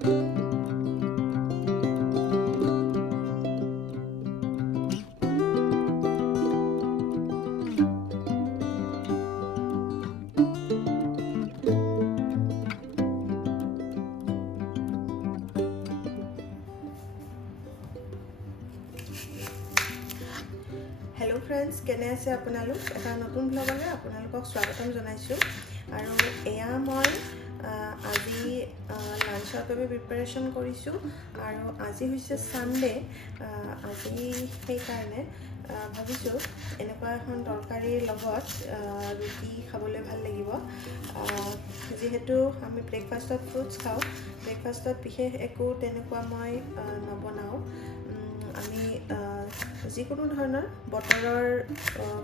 Hello friends, केने आछे आपनालोक? एटा नतुन ब्लगले आपनालोকক स्वागतम जनाइछु। आरो एया মই আজি लान्चर বাবে प्रिपारेशन करिछु। आरो আজি হৈছে सानडे। আজি সেই কাৰণে ভাবিছো এনেকুৱা এখন তৰকাৰীৰ লগত ৰুটি খাবলৈ ভাল লাগিব। যেহেতু আমি ব্ৰেকফাষ্টত ফ্ৰুটছ খাওঁ, ব্ৰেকফাষ্টত বিশেষ একো তেনেকুৱা মই নবনাওঁ। আমি যিকোনো ধৰণৰ বতৰৰ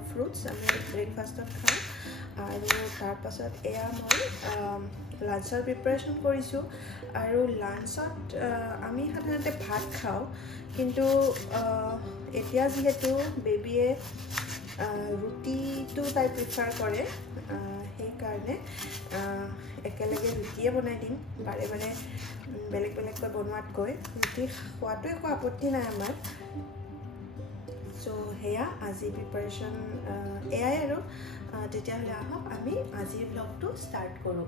ফ্ৰুটছ আমি ব্ৰেকফাষ্টত খাওঁ। আৰু তাৰ পাছত এয়া মই লাঞ্চৰ প্ৰিপাৰেশ্যন কৰিছোঁ। আৰু লাঞ্চত আমি সাধাৰণতে ভাত খাওঁ, কিন্তু এতিয়া যিহেতু বেবীয়ে ৰুটিটো তাই প্ৰিফাৰ কৰে, সেইকাৰণে একেলগে ৰুটিয়ে বনাই দিম। বাৰে বাৰে বেলেগ বেলেগকৈ বনোৱাতকৈ ৰুটি খোৱাটো একো আপত্তি নাই আমাৰ। চ' সেয়া আজি প্ৰিপাৰেশ্যন এয়াই আৰু। তেতিয়াহ'লে আহক আমি আজিৰ ব্লগটো ষ্টাৰ্ট কৰোঁ।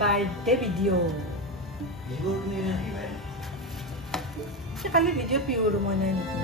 বাৰ্থডে ভিডিঅ' খালি ভিডিঅ' পিয়ৰ মই নাই নেকি